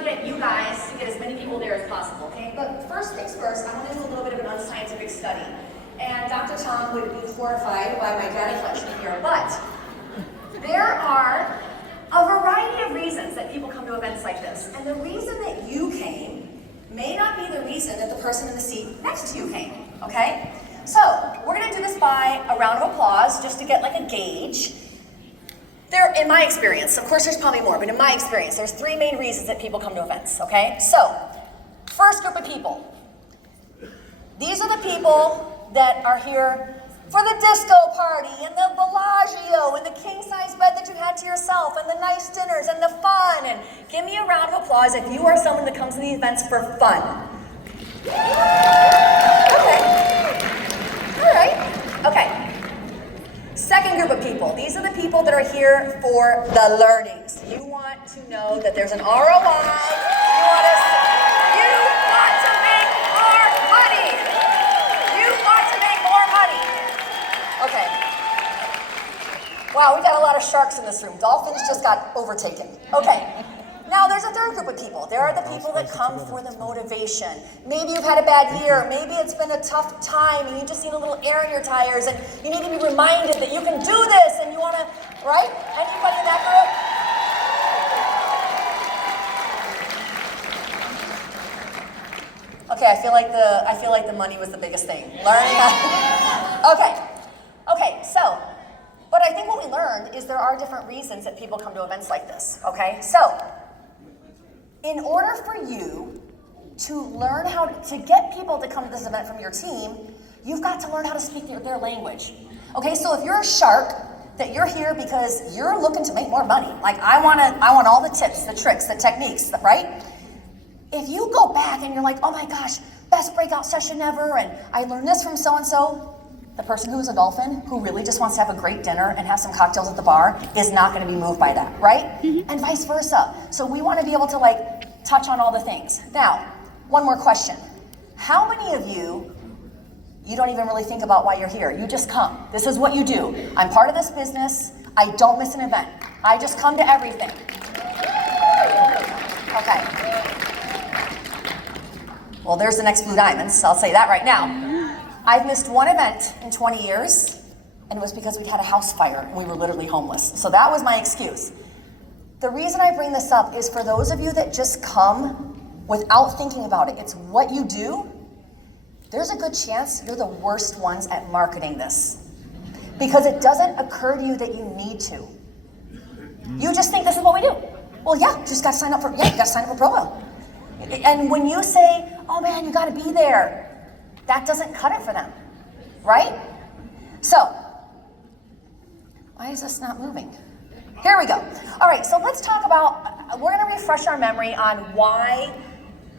Get you guys to get as many people there as possible, okay? But first things first, I want to do a little bit of an unscientific study. And Dr. Tom would be horrified by my data collection here, but there are a variety of reasons that people come to events like this. And the reason that you came may not be the reason that the person in the seat next to you came, okay? So, we're gonna do this by a round of applause, just to get like a gauge. There, in my experience, of course there's probably more, but in my experience, there's three main reasons that people come to events, okay? So, first group of people. These are the people that are here for the disco party, and the Bellagio, and the king-size bed that you had to yourself, and the nice dinners, and the fun, and give me a round of applause if you are someone that comes to these events for fun. Okay. All right. Okay. Second group of people, these are the people that are here for the learnings. You want to know that there's an ROI. You want to make more money. You want to make more money. Okay. Wow, we got a lot of sharks in this room. Dolphins just got overtaken. Okay. Now there's a third group of people. There are the people that come for the motivation. Maybe you've had a bad year. Maybe it's been a tough time and you just need a little air in your tires and you need to be reminded that you can do this and you want to, right? Anybody in that group? Okay, I feel like the money was the biggest thing. Learning how. Okay, so, but I think what we learned is there are different reasons that people come to events like this, okay? So, in order for you to learn how to get people to come to this event from your team, you've got to learn how to speak their language. Okay, so if you're a shark, that you're here because you're looking to make more money, like I want all the tips, the tricks, the techniques, right? If you go back and you're like, oh my gosh, best breakout session ever, and I learned this from so-and-so, the person who is a dolphin, who really just wants to have a great dinner and have some cocktails at the bar, is not going to be moved by that, right? Mm-hmm. And vice versa. So we want to be able to like touch on all the things. Now, one more question. How many of you don't even really think about why you're here? You just come. This is what you do. I'm part of this business. I don't miss an event. I just come to everything. Okay. Well, there's the next Blue Diamonds. I'll say that right now. I've missed one event in 20 years, and it was because we'd had a house fire and we were literally homeless. So that was my excuse. The reason I bring this up is for those of you that just come without thinking about it. It's what you do. There's a good chance you're the worst ones at marketing this, because it doesn't occur to you that you need to. You just think this is what we do. Well, yeah, you just got to sign up for promo. And when you say, oh man, you got to be there, that doesn't cut it for them, right? So, why is this not moving? Here we go. All right, so let's talk about, we're gonna refresh our memory on why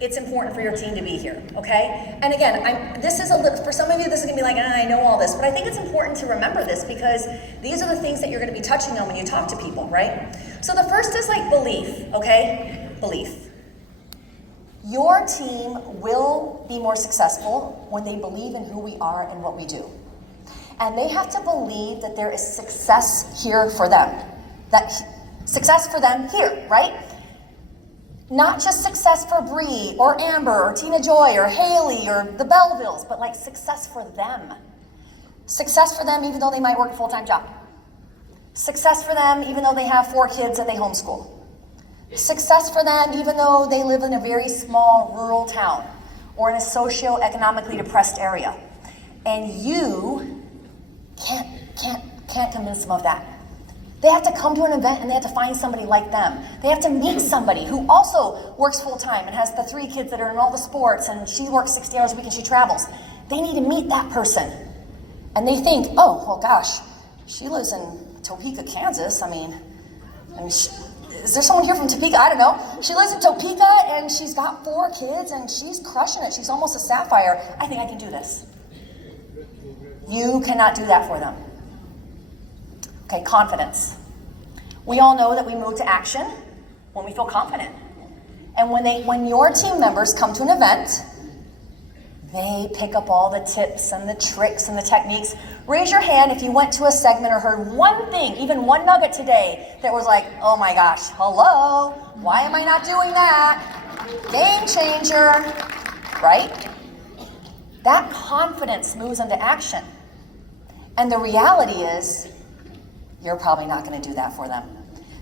it's important for your team to be here, okay? And again, this is a little, for some of you, this is gonna be like, I know all this, but I think it's important to remember this because these are the things that you're gonna be touching on when you talk to people, right? So the first is like belief, okay? Belief. Your team will be more successful when they believe in who we are and what we do. And they have to believe that there is success here for them. That success for them here, right? Not just success for Bree or Amber or Tina Joy or Haley or the Bellevilles, but like success for them. Success for them even though they might work a full-time job. Success for them even though they have 4 kids that they homeschool. Success for them even though they live in a very small rural town or in a socio-economically depressed area. And you can't convince them of that. They have to come to an event and they have to find somebody like them. They have to meet somebody who also works full-time and has the 3 kids that are in all the sports and she works 60 hours a week and she travels. They need to meet that person. And they think, oh, well gosh, she lives in Topeka, Kansas. I mean, is there someone here from Topeka? I don't know. She lives in Topeka and she's got 4 kids and she's crushing it. She's almost a sapphire. I think I can do this. You cannot do that for them. Okay, confidence. We all know that we move to action when we feel confident. And when your team members come to an event, they pick up all the tips and the tricks and the techniques. Raise your hand if you went to a segment or heard one thing, even one nugget today that was like, oh my gosh, hello, Why am I not doing that? Game changer, right? That confidence moves into action. And the reality is, you're probably not going to do that for them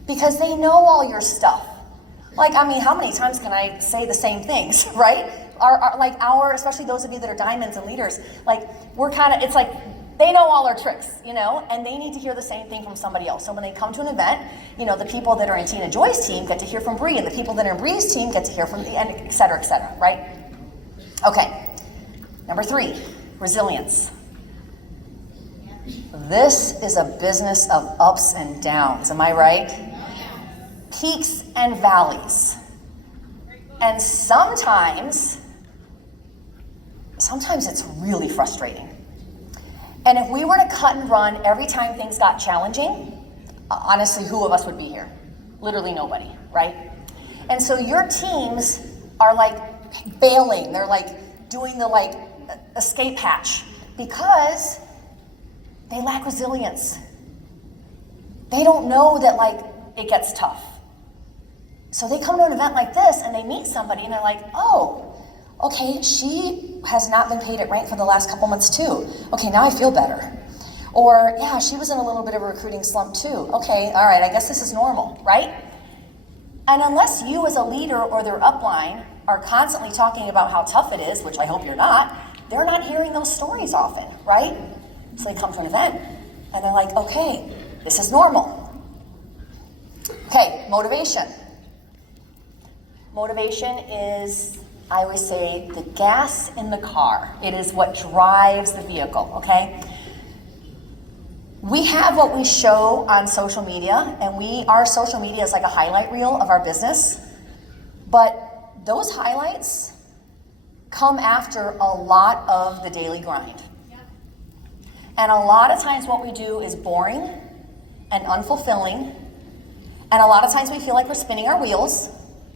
because they know all your stuff. Like, I mean, how many times can I say the same things, right? Especially those of you that are diamonds and leaders, like, it's like, they know all our tricks, and they need to hear the same thing from somebody else. So when they come to an event, the people that are in Tina Joy's team get to hear from Bree, and the people that are in Bree's team get to hear from and et cetera, right? Okay, number 3, resilience. This is a business of ups and downs, am I right? Peaks and valleys. And sometimes it's really frustrating. And if we were to cut and run every time things got challenging, honestly, who of us would be here? Literally nobody, right? And so your teams are like bailing. They're like doing the escape hatch because they lack resilience. They don't know that it gets tough. So they come to an event like this and they meet somebody and they're like, oh, okay, she has not been paid at rank for the last couple months too. Okay, now I feel better. Or, yeah, she was in a little bit of a recruiting slump too. Okay, all right, I guess this is normal, right? And unless you as a leader or their upline are constantly talking about how tough it is, which I hope you're not, they're not hearing those stories often, right? So they come to an event and they're like, okay, this is normal. Okay, motivation. Motivation is, I always say, the gas in the car. It is what drives the vehicle, okay? We have what we show on social media, and our social media is like a highlight reel of our business, but those highlights come after a lot of the daily grind. And a lot of times what we do is boring and unfulfilling, and a lot of times we feel like we're spinning our wheels.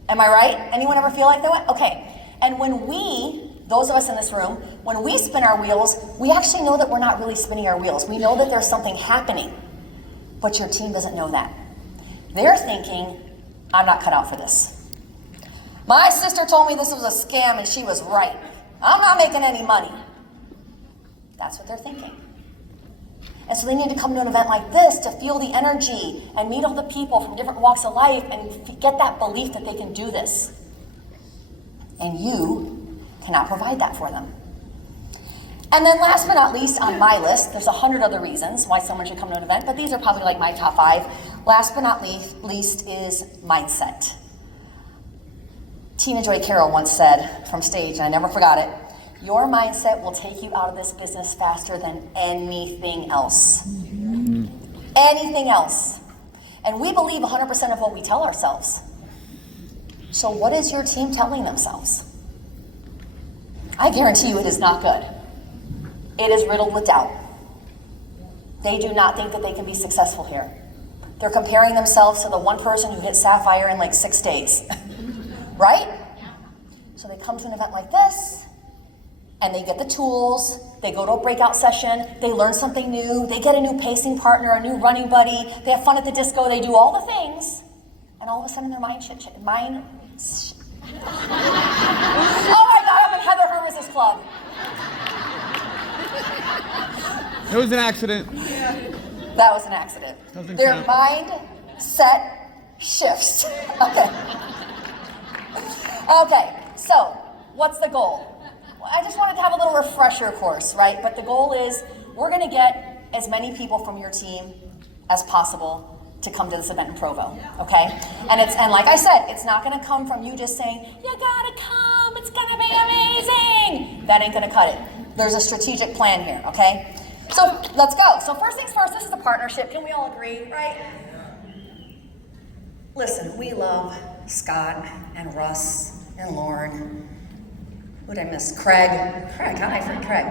Am I right? Anyone ever feel like that? Okay. And when those of us in this room, when we spin our wheels, we actually know that we're not really spinning our wheels. We know that there's something happening, but your team doesn't know that. They're thinking, I'm not cut out for this. My sister told me this was a scam and she was right. I'm not making any money. That's what they're thinking. And so they need to come to an event like this to feel the energy and meet all the people from different walks of life and get that belief that they can do this. And you cannot provide that for them. And then last but not least on my list, there's 100 other reasons why someone should come to an event, but these are probably like my top 5. Last but not least is mindset. Tina Joy Carroll once said from stage, and I never forgot it, your mindset will take you out of this business faster than anything else. Anything else. And we believe 100% of what we tell ourselves. So what is your team telling themselves? I guarantee you it is not good. It is riddled with doubt. They do not think that they can be successful here. They're comparing themselves to the one person who hit Sapphire in 6 days. Right? So they come to an event like this, and they get the tools, they go to a breakout session, they learn something new, they get a new pacing partner, a new running buddy, they have fun at the disco, they do all the things, and all of a sudden their oh my God, I'm in Heather Hermes' club. It was an accident. That was an accident. Their mindset shifts. Okay, so what's the goal? I just wanted to have a little refresher course, right? But the goal is we're going to get as many people from your team as possible to come to this event in Provo, okay? And like I said, it's not going to come from you just saying, you gotta come, it's going to be amazing. That ain't going to cut it. There's a strategic plan here, okay? So let's go. So first things first, this is a partnership. Can we all agree, right? Listen, we love Scott and Russ and Lauren. Who did I miss? Craig, how did I forget Craig?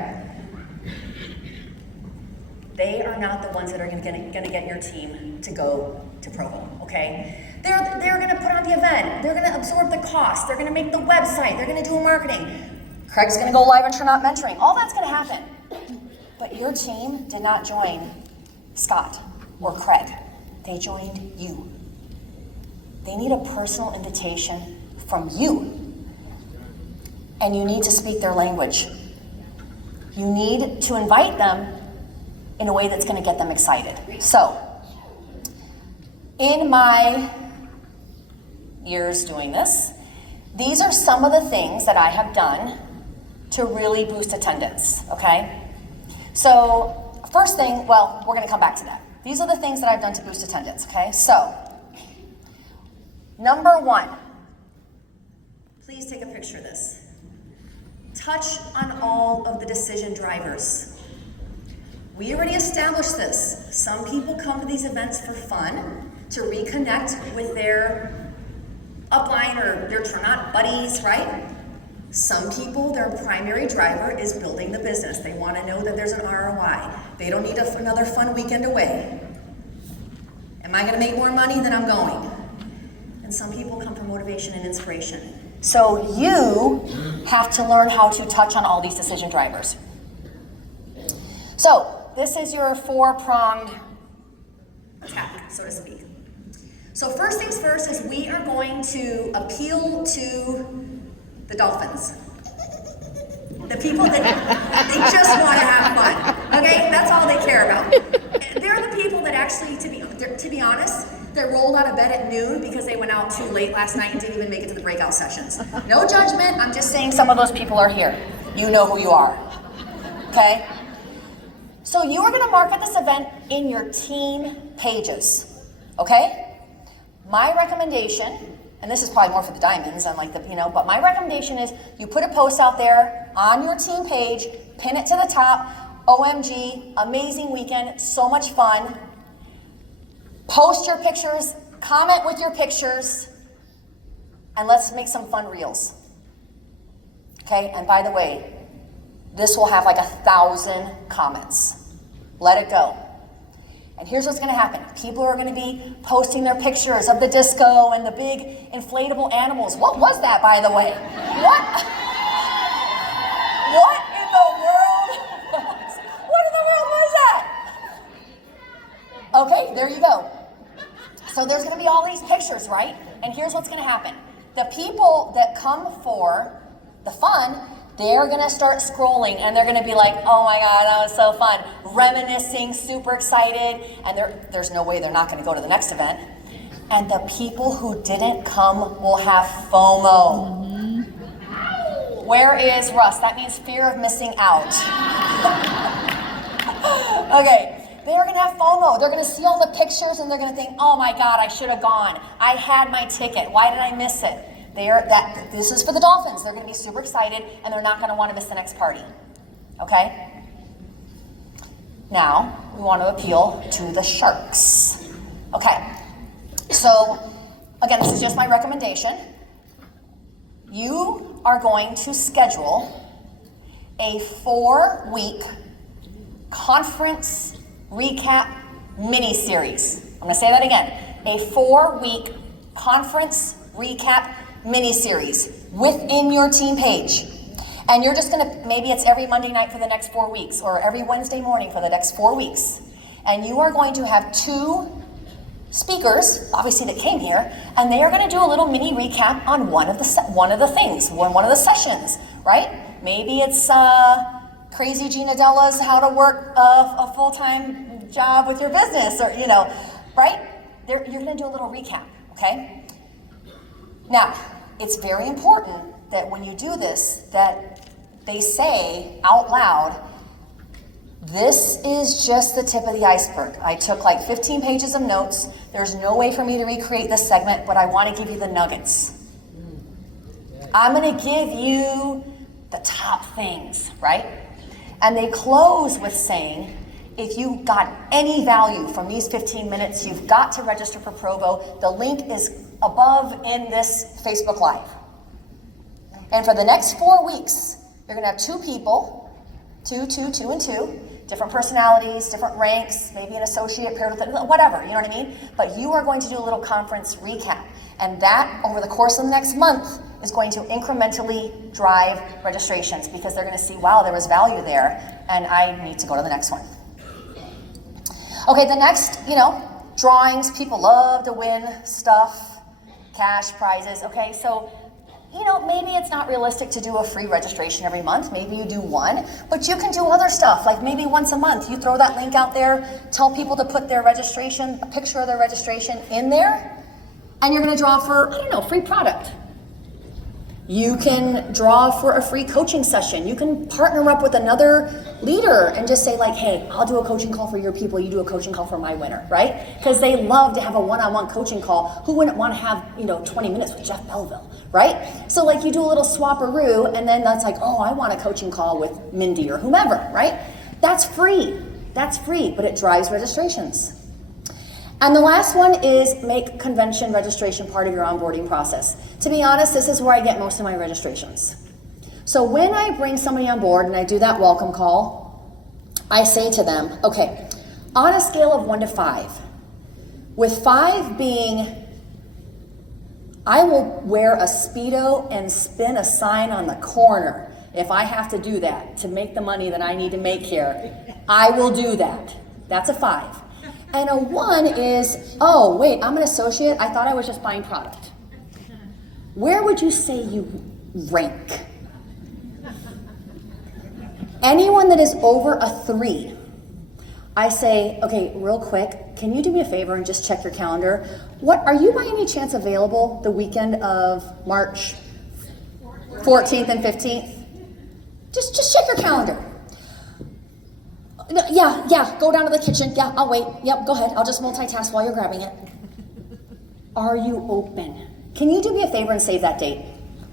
They are not the ones that are going to get your team to go to Provo, okay? They're going to put on the event. They're going to absorb the cost. They're going to make the website. They're going to do marketing. Craig's going to go live and turn out mentoring. All that's going to happen. But your team did not join Scott or Craig. They joined you. They need a personal invitation from you. And you need to speak their language. You need to invite them in a way that's going to get them excited. So, in my years doing this, these are some of the things that I have done to really boost attendance, okay? So, first thing, well, we're going to come back to that. These are the things that I've done to boost attendance, okay? So, number one, please take a picture of this. Touch on all of the decision drivers. We already established this. Some people come to these events for fun, to reconnect with their upline or their not buddies, right? Some people, their primary driver is building the business. They want to know that there's an ROI. They don't need another fun weekend away. Am I going to make more money? Then I'm going. And some people come for motivation and inspiration. So you have to learn how to touch on all these decision drivers. So this is your four-pronged attack, so to speak. So first things first is we are going to appeal to the dolphins. The people that they just want to have fun. Okay, that's all they care about. They're the people that actually, to be honest, that rolled out of bed at noon because they went out too late last night and didn't even make it to the breakout sessions. No judgment, I'm just saying some of those people are here. You know who you are, okay? So you are gonna market this event in your team pages, okay? My recommendation, and this is probably more for the diamonds, unlike the, but my recommendation is you put a post out there on your team page, pin it to the top, OMG, amazing weekend, so much fun. Post your pictures, comment with your pictures, and let's make some fun reels. Okay, and by the way, this will have like 1,000 comments. Let it go. And here's what's gonna happen. People are gonna be posting their pictures of the disco and the big inflatable animals. What was that, by the way? What? What in the world? What in the world was that? Okay, there you go. So there's gonna be all these pictures, right? And here's what's gonna happen. The people that come for the fun, they're gonna start scrolling and they're gonna be like, oh my God, that was so fun. Reminiscing, super excited, and there's no way they're not gonna go to the next event. And the people who didn't come will have FOMO. Where is Russ? That means fear of missing out. Okay. They're gonna have FOMO. They're gonna see all the pictures and they're gonna think, oh my God, I should have gone. I had my ticket. Why did I miss it? This is for the dolphins. They're gonna be super excited and they're not gonna wanna miss the next party. Okay? Now, we want to appeal to the sharks. Okay. So, again, this is just my recommendation. You are going to schedule a 4-week conference recap mini-series. I'm going to say that again. A 4-week conference recap mini-series within your team page. And you're just going to, maybe it's every Monday night for the next 4 weeks or every Wednesday morning for the next 4 weeks. And you are going to have 2 speakers, obviously that came here, and they are going to do a little mini recap on one of the sessions, right? Maybe it's Crazy Gina Della's how to work a full-time job with your business, or right? You're going to do a little recap, okay? Now, it's very important that when you do this, that they say out loud, this is just the tip of the iceberg. I took like 15 pages of notes. There's no way for me to recreate this segment, but I want to give you the nuggets. I'm going to give you the top things, right? And they close with saying, if you got any value from these 15 minutes, you've got to register for Provo. The link is above in this Facebook Live. And for the next 4 weeks, you're going to have 2 people, 2 and 2, different personalities, different ranks, maybe an associate paired with whatever, you know what I mean? But you are going to do a little conference recap. And that, over the course of the next month, is going to incrementally drive registrations because they're going to see, wow, there was value there, and I need to go to the next one. Okay, the next, drawings, people love to win stuff. cash prizes, okay? So, maybe it's not realistic to do a free registration every month. Maybe you do one, but you can do other stuff. Like maybe once a month, you throw that link out there, tell people to put their registration, a picture of their registration in there, and you're gonna draw for, free product. You can draw for a free coaching session. You can partner up with another leader and just say like, hey, I'll do a coaching call for your people, you do a coaching call for my winner, right? Because they love to have a one-on-one coaching call. Who wouldn't want to have, 20 minutes with Jeff Belleville, right? So like you do a little swap-a-roo and then that's like, oh, I want a coaching call with Mindy or whomever, right? That's free, but it drives registrations. And the last one is make convention registration part of your onboarding process. To be honest, this is where I get most of my registrations. So when I bring somebody on board and I do that welcome call, I say to them, okay, on a scale of 1 to 5, with 5 being, I will wear a Speedo and spin a sign on the corner if I have to do that to make the money that I need to make here. I will do that. That's a 5. And a 1 is, oh, wait, I'm an associate. I thought I was just buying product. Where would you say you rank? Anyone that is over a 3, I say, okay, real quick, can you do me a favor and just check your calendar? Are you by any chance available the weekend of March 14th and 15th? Just check your calendar. Yeah, go down to the kitchen. Yeah, I'll wait. Yep, go ahead. I'll just multitask while you're grabbing it. Are you open? Can you do me a favor and save that date?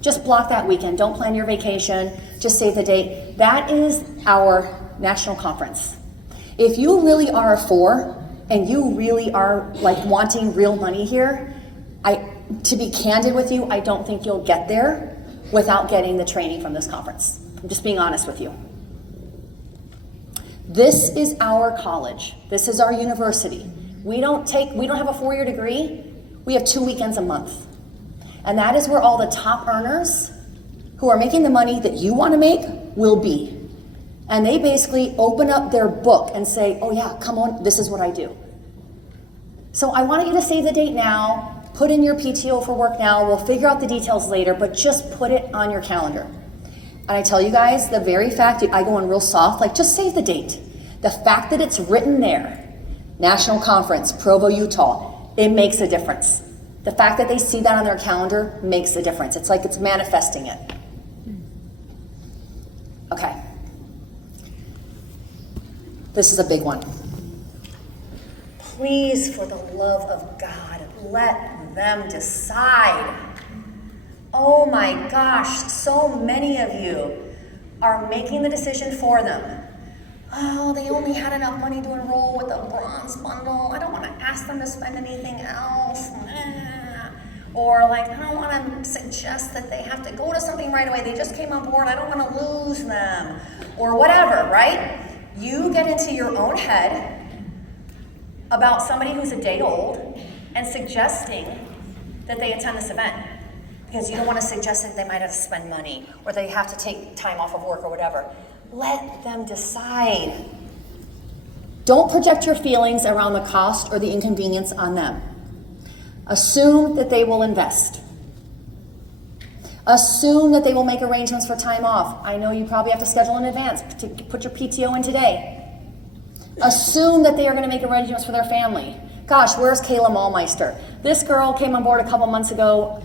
Just block that weekend. Don't plan your vacation. Just save the date. That is our national conference. If you really are a 4 and you really are like wanting real money here, to be candid with you, I don't think you'll get there without getting the training from this conference. I'm just being honest with you. This is our college. This is our university. We don't have a 4-year degree. We have 2 weekends a month. And that is where all the top earners who are making the money that you want to make will be. And they basically open up their book and say, oh yeah, come on, this is what I do. So I want you to save the date now, put in your PTO for work now, we'll figure out the details later, but just put it on your calendar. And I tell you guys, the very fact, I go in real soft, like just save the date. The fact that it's written there, National Conference, Provo, Utah, it makes a difference. The fact that they see that on their calendar makes a difference. It's like it's manifesting it. Okay. This is a big one. Please, for the love of God, let them decide. Oh my gosh, so many of you are making the decision for them. Oh, they only had enough money to enroll with a bronze bundle. I don't want to ask them to spend anything else. Or like, I don't want to suggest that they have to go to something right away. They just came on board. I don't want to lose them. Or whatever, right? You get into your own head about somebody who's a day old and suggesting that they attend this event. Because you don't want to suggest that they might have to spend money or they have to take time off of work or whatever. Let them decide. Don't project your feelings around the cost or the inconvenience on them. Assume that they will invest. Assume that they will make arrangements for time off. I know you probably have to schedule in advance to put your PTO in today. Assume that they are going to make arrangements for their family. Gosh, where's Kayla Mallmeister? This girl came on board a couple months ago,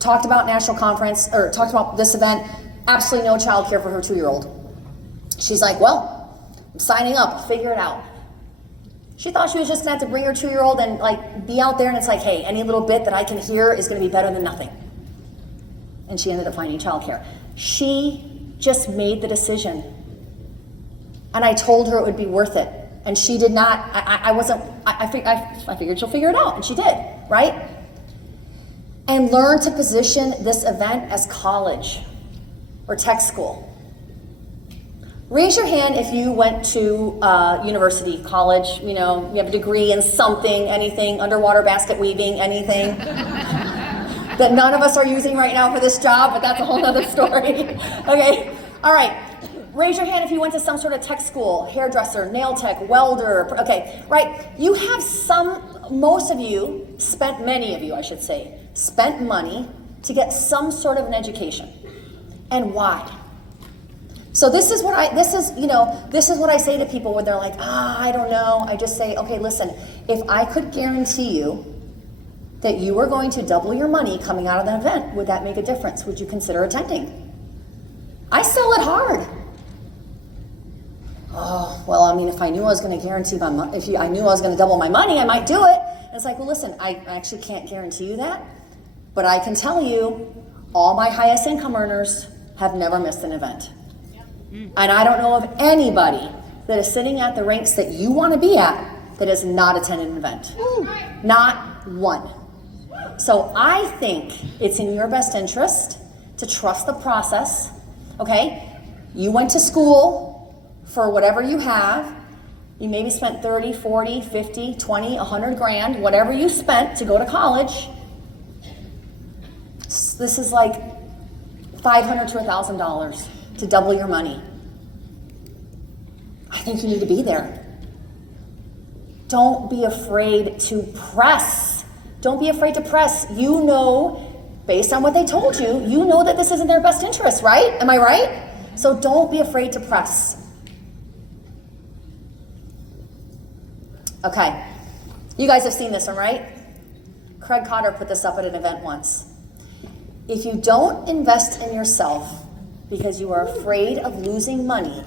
talked about national conference, or talked about this event, absolutely no childcare for her 2-year-old. She's like, well, I'm signing up, figure it out. She thought she was just gonna have to bring her 2-year-old and like be out there and it's like, hey, any little bit that I can hear is gonna be better than nothing. And she ended up finding childcare. She just made the decision. And I told her it would be worth it. And she did not, I figured she'll figure it out, and she did, right? And learn to position this event as college or tech school. Raise your hand if you went to university, college, you have a degree in something, anything, underwater basket weaving, anything that none of us are using right now for this job, but that's a whole other story. Okay, all right. Raise your hand if you went to some sort of tech school, hairdresser, nail tech, welder, okay, right? You have many of you, I should say, spent money to get some sort of an education. And why? So this is what I say to people when they're like, I don't know. I just say, okay, listen, if I could guarantee you that you were going to double your money coming out of the event, would that make a difference? Would you consider attending? I sell it hard. Oh, well, I mean, if I knew I was going to guarantee my money, I knew I was going to double my money, I might do it. And it's like, well, listen, I actually can't guarantee you that, but I can tell you all my highest income earners have never missed an event. And I don't know of anybody that is sitting at the ranks that you want to be at that has not attended an event. Not one. So I think it's in your best interest to trust the process, okay? You went to school for whatever you have. You maybe spent 30, 40, 50, 20, 100 grand, whatever you spent to go to college. This is like $500 to $1,000 to double your money. I think you need to be there. Don't be afraid to press. Don't be afraid to press. You know, based on what they told you, you know that this is in their best interest, right? Am I right? So don't be afraid to press. Okay, you guys have seen this one, right? Craig Cotter put this up at an event once. If you don't invest in yourself because you are afraid of losing money,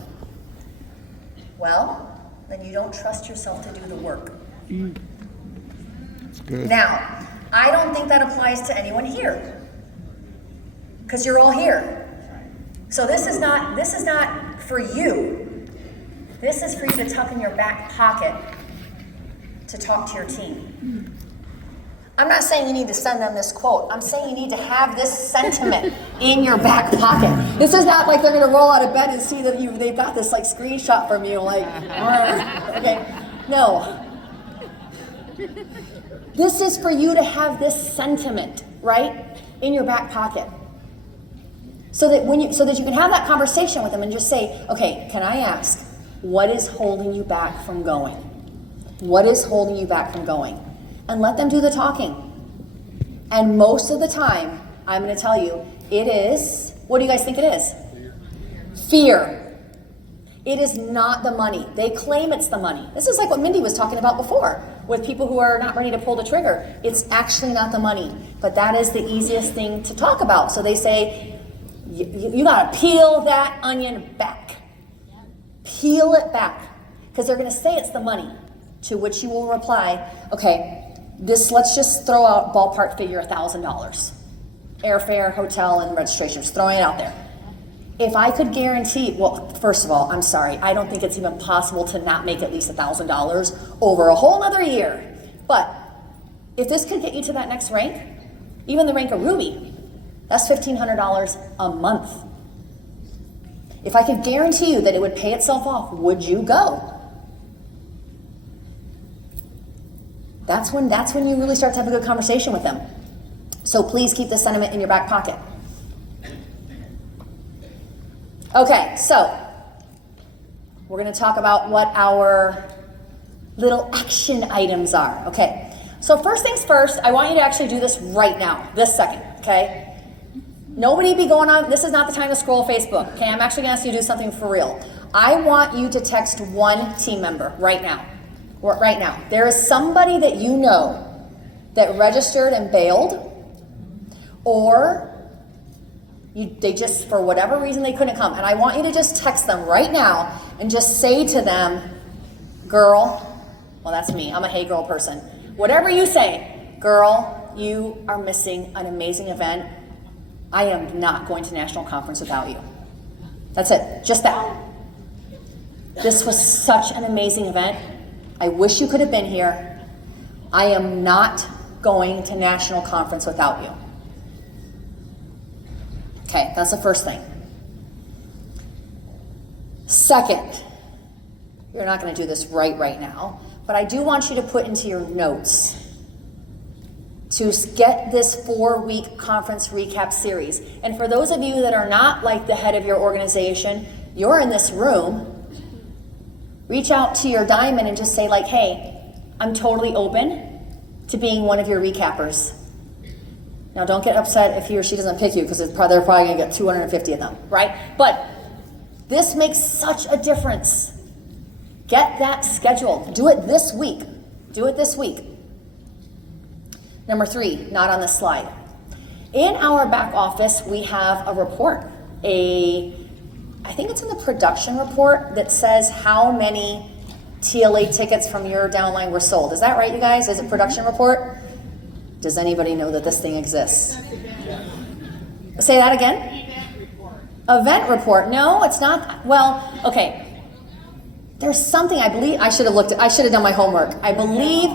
well, then you don't trust yourself to do the work. That's good. Now, I don't think that applies to anyone here, because you're all here. So this is not for you. This is for you to tuck in your back pocket to talk to your team. I'm not saying you need to send them this quote. I'm saying you need to have this sentiment in your back pocket. This is not like they're going to roll out of bed and see that they've got this like screenshot from you, like, okay. No. This is for you to have this sentiment, right, in your back pocket. So that you can have that conversation with them and just say, okay, can I ask, what is holding you back from going? What is holding you back from going? And let them do the talking. And most of the time, I'm going to tell you, it is, what do you guys think it is? Fear. It is not the money. They claim it's the money. This is like what Mindy was talking about before with people who are not ready to pull the trigger. It's actually not the money, but that is the easiest thing to talk about. So they say, you got to peel that onion back. Peel it back, because they're going to say it's the money, to which you will reply, okay, let's just throw out ballpark figure $1,000. Airfare, hotel, and registration, just throwing it out there. If I could guarantee, well, first of all, I'm sorry, I don't think it's even possible to not make at least $1,000 over a whole other year. But if this could get you to that next rank, even the rank of Ruby, that's $1,500 a month. If I could guarantee you that it would pay itself off, would you go? That's when you really start to have a good conversation with them. So please keep this sentiment in your back pocket. Okay, so we're going to talk about what our little action items are. Okay, so first things first, I want you to actually do this right now, this second, okay? Nobody be going on, this is not the time to scroll Facebook, okay? I'm actually going to ask you to do something for real. I want you to text one team member right now. Right now. There is somebody that you know that registered and bailed, or they just, for whatever reason, they couldn't come. And I want you to just text them right now and just say to them, girl, well, that's me. I'm a hey girl person. Whatever you say, girl, you are missing an amazing event. I am not going to national conference without you. That's it. Just that. This was such an amazing event. I wish you could have been here. I am not going to national conference without you. Okay, that's the first thing. Second, you're not going to do this right now, but I do want you to put into your notes to get this 4-week conference recap series. And for those of you that are not like the head of your organization, you're in this room, reach out to your diamond and just say like, hey, I'm totally open to being one of your recappers. Now don't get upset if he or she doesn't pick you because they're probably gonna get 250 of them, right? But this makes such a difference. Get that scheduled. Do it this week. Do it this week. Number 3, not on this slide. In our back office, we have a report, I think it's in the production report that says how many TLA tickets from your downline were sold. Is that right, you guys? Is it production report? Does anybody know that this thing exists? Say that again? Event report. No, it's not. Well, okay. There's something I believe I should have done my homework. I believe.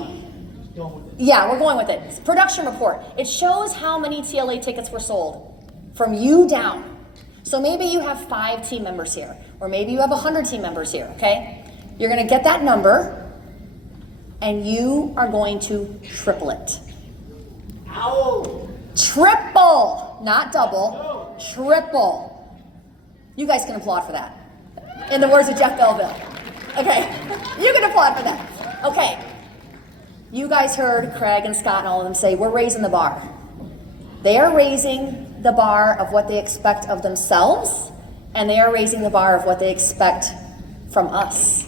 Yeah, we're going with it. It's production report. It shows how many TLA tickets were sold from you down. So maybe you have 5 team members here, or maybe you have 100 team members here, okay? You're gonna get that number, and you are going to triple it. Ow! Triple, not double, triple. You guys can applaud for that. In the words of Jeff Belleville. Okay, you can applaud for that. Okay, you guys heard Craig and Scott and all of them say, we're raising the bar. They are raising the bar of what they expect of themselves, and they are raising the bar of what they expect from us.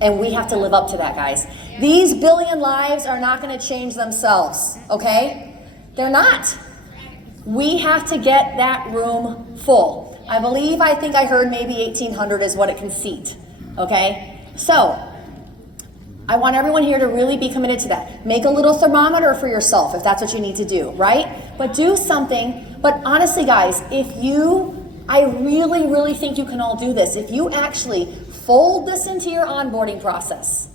And we have to live up to that, guys. These billion lives are not going to change themselves, okay? They're not. We have to get that room full. I think I heard maybe 1,800 is what it can seat, okay? So, I want everyone here to really be committed to that. Make a little thermometer for yourself if that's what you need to do, right? But do something. But honestly, guys, I really, really think you can all do this. If you actually fold this into your onboarding process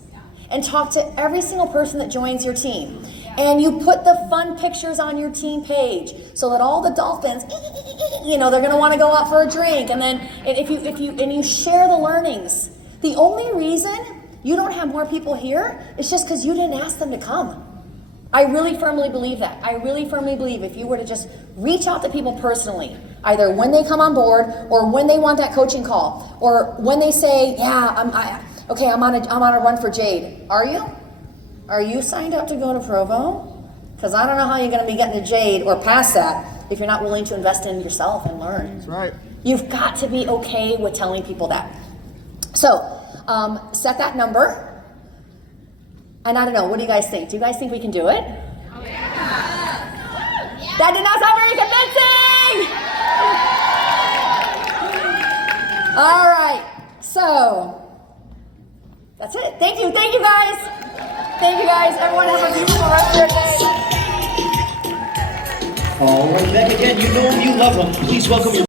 and talk to every single person that joins your team, and you put the fun pictures on your team page so that all the dolphins, they're going to want to go out for a drink, and then if you share the learnings. The only reason you don't have more people here is just because you didn't ask them to come. I really firmly believe that. I really firmly believe if you were to just reach out to people personally, either when they come on board or when they want that coaching call, or when they say, yeah, I'm on a run for Jade. Are you? Are you signed up to go to Provo? Because I don't know how you're going to be getting to Jade or past that if you're not willing to invest in yourself and learn. That's right. You've got to be okay with telling people that. So, set that number. And I don't know, what do you guys think? Do you guys think we can do it? Oh, yeah. That did not sound very convincing! All right, so that's it. Thank you guys. Thank you guys. Everyone have a beautiful rest of your day. All right, back again. You know them, you love them. Please welcome your